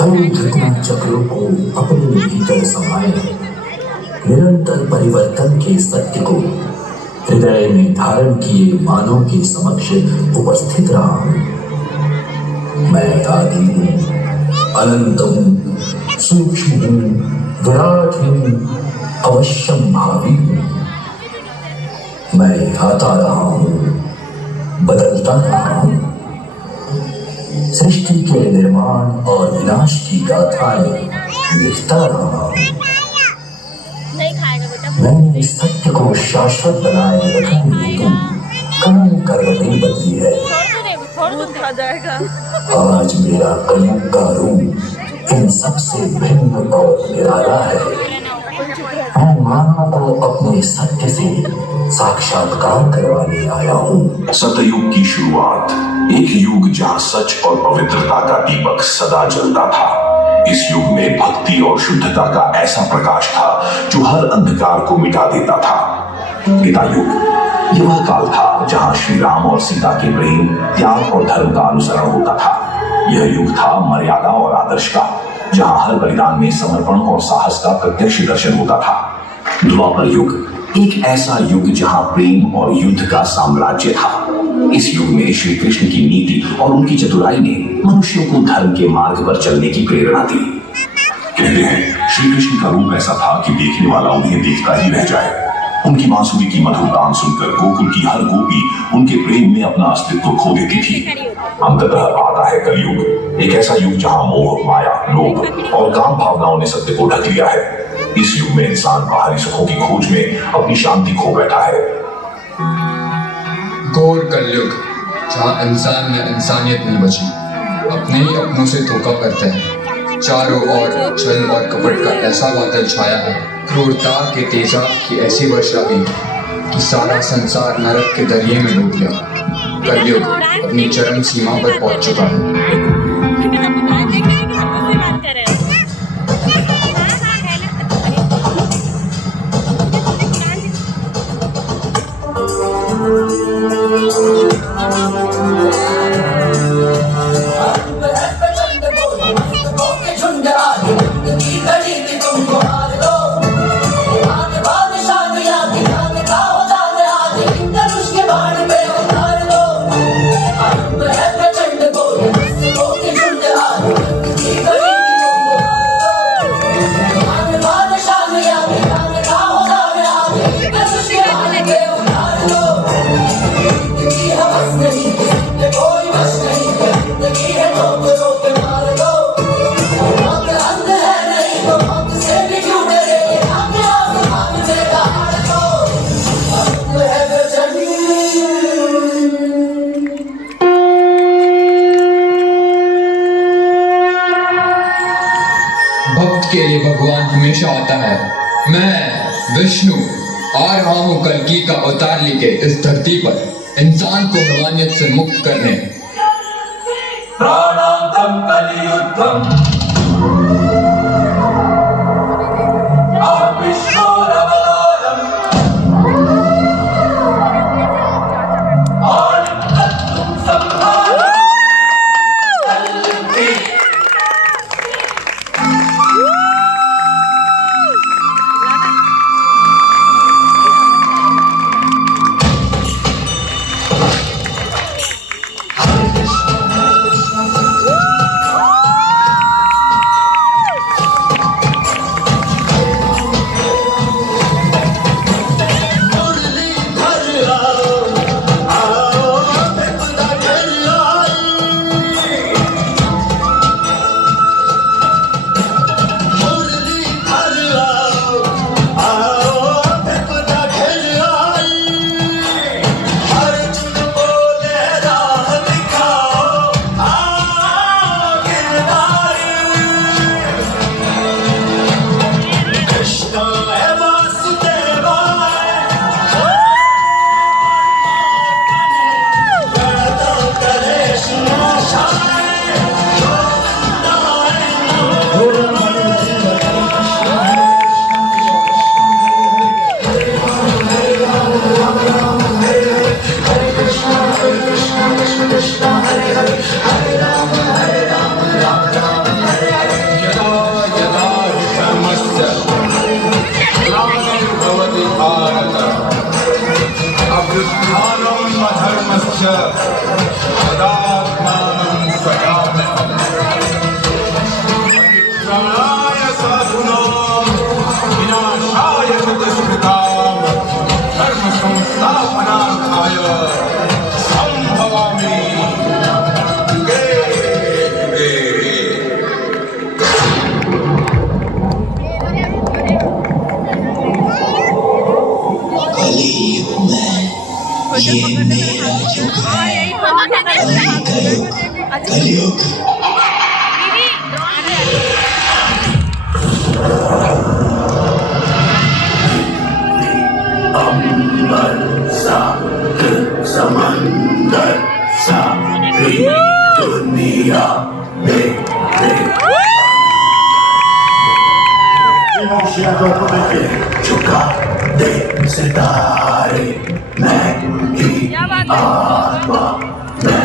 कई घटना चक्रों को अपने भीतर समाये निरंतर परिवर्तन के सत्य को हृदय में धारण किए मानव के समक्ष उपस्थित रहा हूं। मैं आदि हूं, अनंत हूं, सूक्ष्म हूं, विराट हूं, अवश्यम भावी हूं। मैं आता रहा हूं, बदलता रहा हूं। सृष्टि के निर्माण और विनाश की गाथाएं लिखता रहा हूं। मैंने इस सत्य को शाश्वत बनाए रखने हेतु कई करवटें बदली है। आज मेरा कलयुग का रूप इन सबसे भिन्न और निराला है। मैं मानव को अपने सत्य से साक्षात्कार करवाने आया हूँ। सतयुग की शुरुआत, एक युग जहाँ सच और पवित्रता का दीपक सदा जलता था। इस युग में भक्ति और शुद्धता का ऐसा प्रकाश था जो हर अंधकार को मिटा देता था। त्रेता युग, यह वह काल था जहाँ श्री राम और सीता के प्रेम, त्याग और धर्म का अनुसरण होता था। यह युग था मर्यादा और आदर्श का, जहाँ हर बलिदान में समर्पण और साहस का प्रत्यक्ष दर्शन होता था। द्वापर युग, एक ऐसा युग जहाँ प्रेम और युद्ध का साम्राज्य था। इस युग में श्री कृष्ण की नीति और उनकी चतुराई ने मनुष्यों को धर्म के मार्ग पर चलने की प्रेरणा दी। कहते हैं श्री कृष्ण का रूप ऐसा था कि देखने वाला उन्हें देखता ही रह जाए। उनकी बांसुरी की मधुर तान सुनकर गोकुल की हर गोपी उनके प्रेम में अपना अस्तित्व खो देती थी। अंततः आता है कलयुग, एक ऐसा युग जहाँ मोह, माया, लोभ और काम भावनाओं ने सत्य को ढक लिया है। इस युग में इंसान बाहरी सुखों की खोज में अपनी शांति खो बैठा है। घोर कलयुग, जहाँ इंसान में इंसानियत नहीं बची, अपने ही अपनों से धोखा करते हैं। चारों ओर छल और कपट का ऐसा बादल छाया है, क्रूरता के तेजाब की ऐसी वर्षा हुई कि सारा संसार नरक के दरिये में डूब गया। कलयुग अपनी चरम सीमा पर पहुंच चुका है। भक्त के लिए भगवान हमेशा आता है। मैं विष्णु आ रहा हूँ कल्कि का अवतार लेके इस धरती पर इंसान को हैवानियत से मुक्त करने। प्राणांतम कलियुद्धम सदात्मानं सदात्मनं परित्राणाय साधूनां विनाशाय च दुष्कृतां धर्मसंस्थापनार्थाय संभवामि युगे युगे। कलयुग में ये मेरा युग है। कलयुग समंदर सारी दुनिया झुका दे सितारे मैं की आत्मा मैं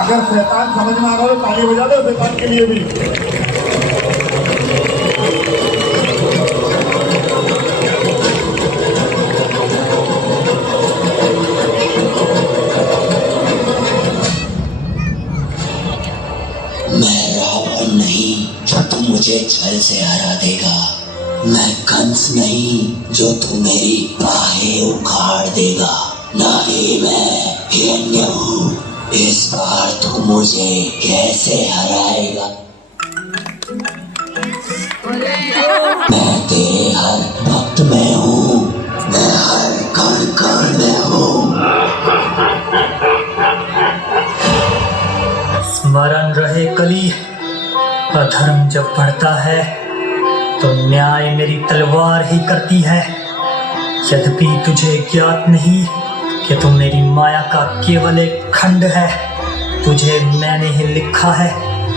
अगर शैतान समझ में आ रहा हो तो ताली बजा दो शैतान के लिए भी। मैं रावण नहीं जो तू मुझे छल से हरा देगा। मैं कंस नहीं जो तू मेरी बाहें उखाड़ देगा। ना ही मैं हिरण्य हूँ। इस बार तू मुझे कैसे हराएगा? मैं तेरे हर भक्त में हूँ। मैं हर कण कण में हूँ। स्मरण रहे कली, अधर्म जब बढ़ता है तो न्याय मेरी तलवार ही करती है। यद्यपि तुझे ज्ञात नहीं कि तू मेरी माया का केवल एक खंड है। तुझे मैंने ही लिखा है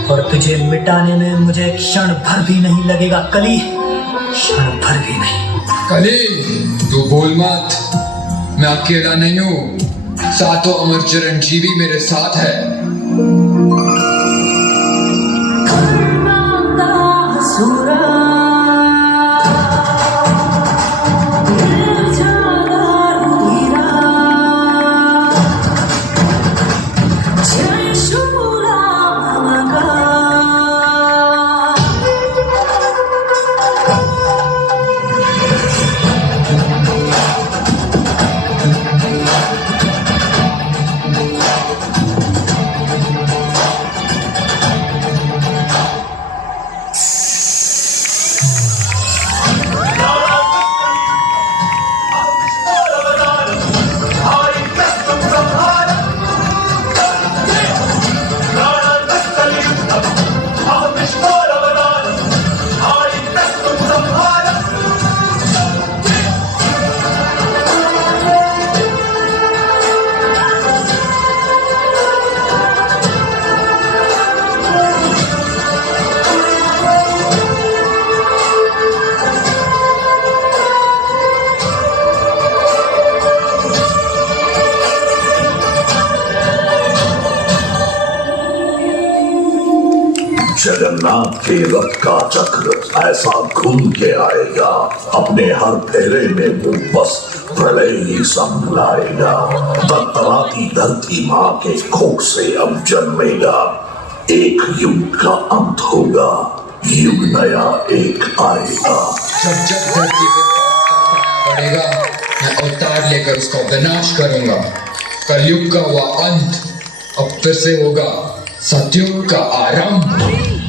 और तुझे मिटाने में मुझे क्षण भर भी नहीं लगेगा कली, क्षण भर भी नहीं। कली तू बोल मत, मैं अकेला नहीं हूँ। सातों अमर चिरंजीवी मेरे साथ है। कायनात के रथ का चक्र ऐसा घूम के आएगा, अपने हर फेरे में वो बस प्रलय ही संग लाएगा। तड़तड़ाती धरती माँ के कोख से अब जन्मेगा, एक युग का अंत होगा, युग नया एक आएगा। जब जब धरती पर बढ़ेगा, मैं अवतार लेकर उसका विनाश करूंगा। कलयुग का वह अंत अब फिर से होगा, सतयुग का आरंभ।